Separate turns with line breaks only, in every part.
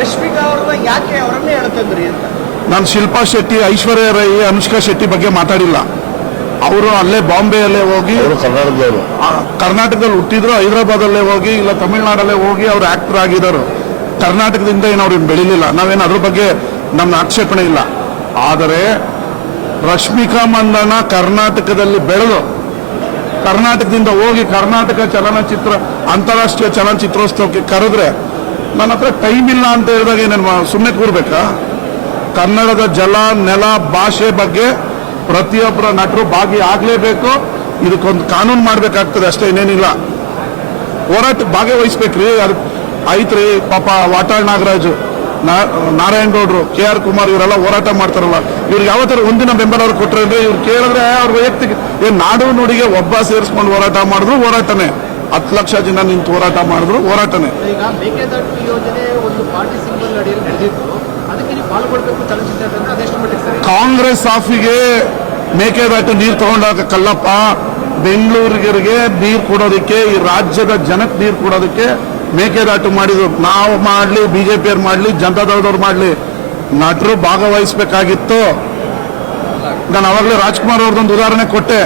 ರಶ್ಮಿಕಾ ಅವ್ರನ್ನ ಯಾಕೆ ಅವರನ್ನೇ ಹೇಳ್ತಂದ್ರಿ ಅಂತ?
ನಾನು ಶಿಲ್ಪಾ ಶೆಟ್ಟಿ ಐಶ್ವರ್ಯ ರೈ ಅನುಷ್ಕಾ ಶೆಟ್ಟಿ ಬಗ್ಗೆ ಮಾತಾಡಿಲ್ಲ. ಅವರು ಅಲ್ಲೇ ಬಾಂಬೆಯಲ್ಲೇ ಹೋಗಿ
ಅವರು ಕರ್ನಾಟಕದವರು.
ಆ, ಕರ್ನಾಟಕದಲ್ಲಿ ಹುಟ್ಟಿದ್ರು ಹೈದರಾಬಾದಲ್ಲೇ ಹೋಗಿ ಇಲ್ಲ ತಮಿಳ್ನಾಡಲ್ಲೇ ಹೋಗಿ ಅವ್ರು ಆಕ್ಟರ್ ಆಗಿದ್ದಾರೆ ಕರ್ನಾಟಕದಿಂದ ಏನು ಅವ್ರಿಗೆ ಬೆಳಿಲಿಲ್ಲ. ನಾವೇನು ಅದ್ರ ಬಗ್ಗೆ ನಮ್ಮ ಆಕ್ಷೇಪಣೆ ಇಲ್ಲ. ಆದರೆ ರಶ್ಮಿಕಾ ಮಂದಣ್ಣ ಕರ್ನಾಟಕದಲ್ಲಿ ಬೆಳೆದು ಕರ್ನಾಟಕದಿಂದ ಹೋಗಿ ಕರ್ನಾಟಕ ಚಲನಚಿತ್ರ ಅಂತಾರಾಷ್ಟ್ರೀಯ ಚಲನಚಿತ್ರೋತ್ಸವಕ್ಕೆ ಕರೆದ್ರೆ ನನ್ನ ಹತ್ರ ಟೈಮ್ ಇಲ್ಲ ಅಂತ ಹೇಳಿದಾಗ ಏನೇನು ಸುಮ್ಮನೆ ಕೂರ್ಬೇಕಾ? ಕನ್ನಡದ ಜಲ, ನೆಲ, ಭಾಷೆ ಬಗ್ಗೆ ಪ್ರತಿಯೊಬ್ಬರ ನಟರು ಭಾಗಿಯಾಗಲೇಬೇಕು ಇದಕ್ಕೊಂದು ಕಾನೂನು ಮಾಡಬೇಕಾಗ್ತದೆ ಅಷ್ಟೇ, ಇನ್ನೇನಿಲ್ಲ. ಹೋರಾಟ ಭಾಗವಹಿಸ್ಬೇಕ್ರಿ ಅದು ಐತ್ರಿ, ಪಾಪ ವಾಟಾಳ್ ನಾಗರಾಜು ನಾರಾಯಣ ಗೌಡ್ರು ಕೆ ಆರ್ ಕುಮಾರ್ ಇವರೆಲ್ಲ ಹೋರಾಟ ಮಾಡ್ತಾರಲ್ಲ. ಇವ್ರಿಗೆ ಯಾವತ್ತಾರ ಒಂದಿನ ಬೆಂಬಲ ಅವ್ರು ಕೊಟ್ಟರೆ ಇವ್ರು ಕೇಳಿದ್ರೆ ಅವ್ರ ವೈಯಕ್ತಿಕ ಏನ್ ನಾಡು ನುಡಿಗೆ ಒಬ್ಬ ಸೇರಿಸ್ಕೊಂಡು ಹೋರಾಟ ಮಾಡಿದ್ರು ಹೋರಾಟನೇ. ಹತ್ತು ಲಕ್ಷ ಜನ ನಿಂತು ಹೋರಾಟ ಮಾಡಿದ್ರು ಹೋರಾಟನೇ. ಕಾಂಗ್ರೆಸ್ ಆಫಿಗೆ ಮೇಕೆದಾಟು ನೀರು ತಗೊಂಡಾಗ ಕಲ್ಲಪ್ಪ ಬೆಂಗಳೂರಿಗರಿಗೆ ನೀರು ಕೊಡೋದಕ್ಕೆ ಈ ರಾಜ್ಯದ ಜನಕ್ಕೆ ನೀರು ಕೊಡೋದಕ್ಕೆ ಮೇಕೆದಾಟು ಮಾಡಿದ್ರು. ನಾವು ಮಾಡಲಿ ಬಿಜೆಪಿಯವ್ರು ಮಾಡಲಿ ಜನತಾದಳದವ್ರು ಮಾಡಲಿ. ನಟರು ಭಾಗವಹಿಸಬೇಕಾಗಿತ್ತು. ನಾನು ಅವಾಗಲೇ ರಾಜ್ಕುಮಾರ್ ಅವ್ರದ್ದೊಂದು ಉದಾಹರಣೆ ಕೊಟ್ಟೆ.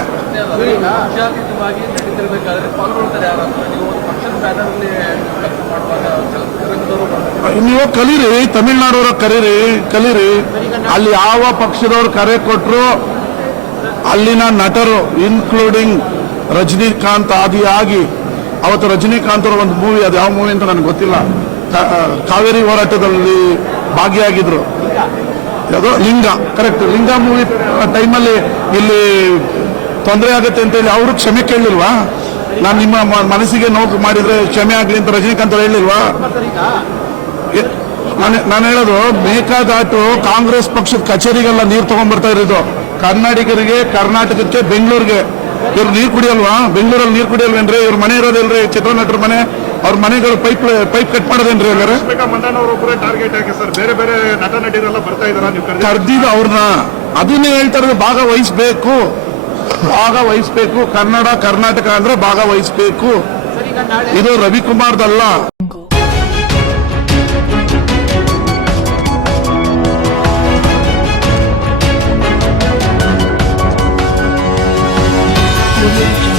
ಪಾಲ್ಗೊಳ್ತಾರೆ ಯಾರಾದ್ರೂ ನೀವು ಒಂದು ಪಕ್ಷದ ಬ್ಯಾನರ್ಲಿ ಕೆಲಸ ಮಾಡುವಾಗ ರಂಗದವರು ಬರ್ತಾರೆ.
ನೀವು ಕಲೀರಿ ತಮಿಳ್ನಾಡವ್ರ ಕರೀರಿ ಕಲೀರಿ. ಅಲ್ಲಿ ಯಾವ ಪಕ್ಷದವ್ರು ಕರೆ ಕೊಟ್ಟರು ಅಲ್ಲಿನ ನಟರು ಇನ್ಕ್ಲೂಡಿಂಗ್ ರಜನಿಕಾಂತ್ ಆದಿಯಾಗಿ ಅವತ್ತು ರಜನಿಕಾಂತ್ ಅವರ ಒಂದು ಮೂವಿ ಅದು ಯಾವ ಮೂವಿ ಅಂತ ನನಗೆ ಗೊತ್ತಿಲ್ಲ. ಕಾವೇರಿ ಹೋರಾಟದಲ್ಲಿ ಭಾಗಿಯಾಗಿದ್ರು. ಯಾವುದೋ ಲಿಂಗ ಕರೆಕ್ಟ್ ಲಿಂಗ ಮೂವಿ ಟೈಮಲ್ಲಿ ಇಲ್ಲಿ ತೊಂದರೆ ಆಗುತ್ತೆ ಅಂತ ಹೇಳಿ ಅವರು ಕ್ಷಮೆ ಕೇಳಲಿಲ್ವಾ ನಾನು ನಿಮ್ಮ ಮನಸ್ಸಿಗೆ ನೋವು ಮಾಡಿದ್ರೆ ಕ್ಷಮೆ ಆಗಲಿ ಅಂತ ರಜನಿಕಾಂತ್ ಅವ್ರು ಹೇಳಿಲ್ವಾ? ನಾನು ನಾನು ಹೇಳೋದು ಮೇಕಾದಾಟು ಕಾಂಗ್ರೆಸ್ ಪಕ್ಷದ ಕಚೇರಿಗೆಲ್ಲ ನೀರು ತಗೊಂಡ್ಬರ್ತಾ ಇರೋದು. ಕರ್ನಾಟಕರಿಗೆ ಕರ್ನಾಟಕಕ್ಕೆ ಬೆಂಗಳೂರಿಗೆ. ಇವ್ರು ನೀರು ಕುಡಿಯಲ್ವಾ? ಬೆಂಗಳೂರಲ್ಲಿ ನೀರು ಕುಡಿಯಲ್ವೇನ್ರಿ? ಇವ್ರ ಮನೆ ಇರೋದಿಲ್ರಿ? ಚಿತ್ರನಟರ ಮನೆ? ಅವ್ರ ಮನೆಗಳು ಪೈಪ್ ಪೈಪ್ ಕಟ್ ಮಾಡೋದೇನ್ರಿ
ಎಲ್ಲರೂ
ಕರ್ದಿದ್ದು? ಅವ್ರನ್ನ ಅದನ್ನೇ ಹೇಳ್ತಾ ಇರೋದು ಭಾಗವಹಿಸ್ಬೇಕು ಭಾಗವಹಿಸಬೇಕು ಕನ್ನಡ ಕರ್ನಾಟಕ ಅಂದ್ರೆ ಭಾಗವಹಿಸಬೇಕು ಇದು ರವಿಕುಮಾರ್ದಲ್ಲ Thank you.